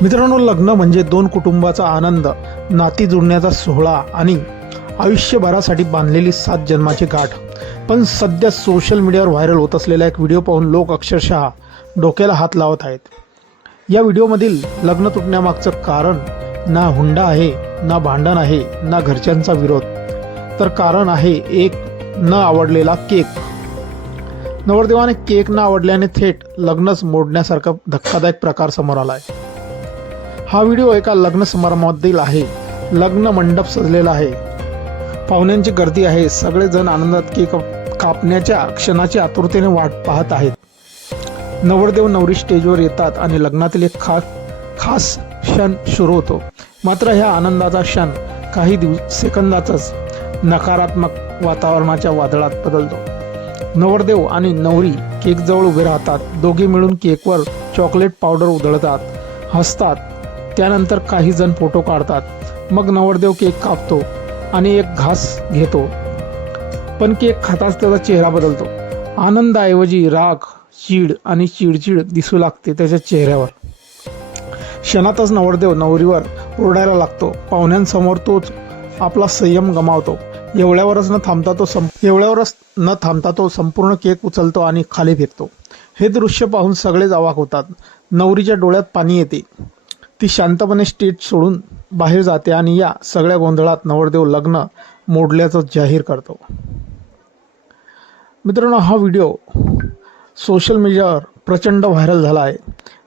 मित्रांनो, लग्न म्हणजे दोन कुटुंबाचा आनंद, नाती जुळण्याचा सोहळा आणि आयुष्यभरासाठी बांधलेली 7 जन्माची गाठ. पण सध्या सोशल मीडियावर व्हायरल होत असलेला एक व्हिडिओ पाहून लोक अक्षरशः डोक्याला हात लावत आहेत. या व्हिडिओमधील लग्न तुटण्यामागचं कारण ना हुंडा आहे, ना भांडण आहे, ना घरच्यांचा विरोध, तर कारण आहे एक न आवडलेला केक. नवरदेवाने केक न आवडल्याने थेट लग्नच मोडण्यासारखा धक्कादायक प्रकार समोर आला आहे. हा व्हिडिओ एका लग्न समारंभातील आहे. लग्न मंडप सजलेला आहे, पाहुण्यांची गर्दी आहे, सगळेजण आनंदात केक कापण्याच्या क्षणाची आतुरतेने वाट पाहत आहेत. नवरदेव नवरी स्टेजवर येतात आणि लग्नातील एक खास क्षण सुरू होतो. मात्र ह्या आनंदाचा क्षण काही सेकंदातच नकारात्मक वातावरणाच्या वादळात बदलतो. नवरदेव आणि नवरी केकजवळ उभे राहतात. दोघे मिळून केकवर चॉकलेट पावडर उधळतात, हसतात. त्यानंतर काही जण फोटो काढतात. मग नवरदेव केक कापतो आणि एक घास घेतो. पण केक खाताच त्याचा चेहरा बदलतो. आनंदाऐवजी राग, चीड आणि चिडचिड दिसू लागते त्याच्या चेहऱ्यावर. क्षणातच नवरदेव नवरीवर ओरडायला लागतो. पाहुण्यांसमोर तोच आपला संयम गमावतो. एवढ्यावरच न थांबता तो संपूर्ण केक उचलतो आणि खाली फेकतो. हे दृश्य पाहून सगळेच अवाक होतात. नवरीच्या डोळ्यात पाणी येते. ती शांतपणे स्टेज सोडून बाहेर जाते आणि या सगळ्या गोंधळात नवरदेव लग्न मोडल्याचं जाहीर करतो. मित्रांनो, हा व्हिडिओ सोशल मीडियावर प्रचंड व्हायरल झाला आहे.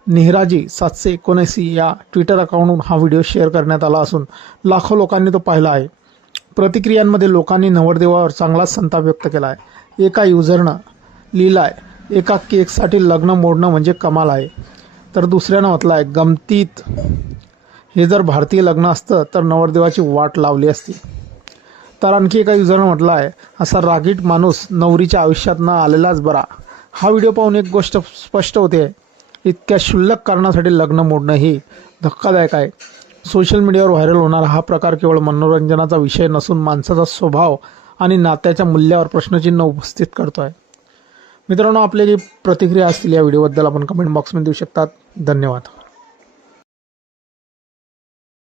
नेहराजी 779 या ट्विटर अकाउंटवरून हा व्हिडिओ शेअर करण्यात आला असून लाखो लोकांनी तो पाहिला आहे. प्रतिक्रियांमध्ये लोकांनी नवरदेवावर चांगलाच संताप व्यक्त केला आहे. एका युजरनं लिहिलाय, एका केकसाठी लग्न मोडणं म्हणजे कमाल आहे. तर दुसऱ्यानं म्हटलं आहे, गमतीत हे जर भारतीय लग्न असतं तर नवरदेवाची वाट लावली असती. तर आणखी एका युजरनं म्हटलं आहे, असा रागीट माणूस नवरीच्या आयुष्यात न आलेलाच बरा. हा व्हिडिओ पाहून एक गोष्ट स्पष्ट होते, इतक्या क्षुल्लक कारणासाठी लग्न मोडणं हे धक्कादायक आहे. सोशल मीडियावर व्हायरल होणारा हा प्रकार केवळ मनोरंजनाचा विषय नसून माणसाचा स्वभाव आणि नात्याच्या मूल्यावर प्रश्नचिन्ह उपस्थित करतो आहे. मित्रांनो, आपली जी प्रतिक्रिया असतील या व्हिडिओबद्दल आपण कमेंट बॉक्समध्ये देऊ शकतात. धन्यवाद.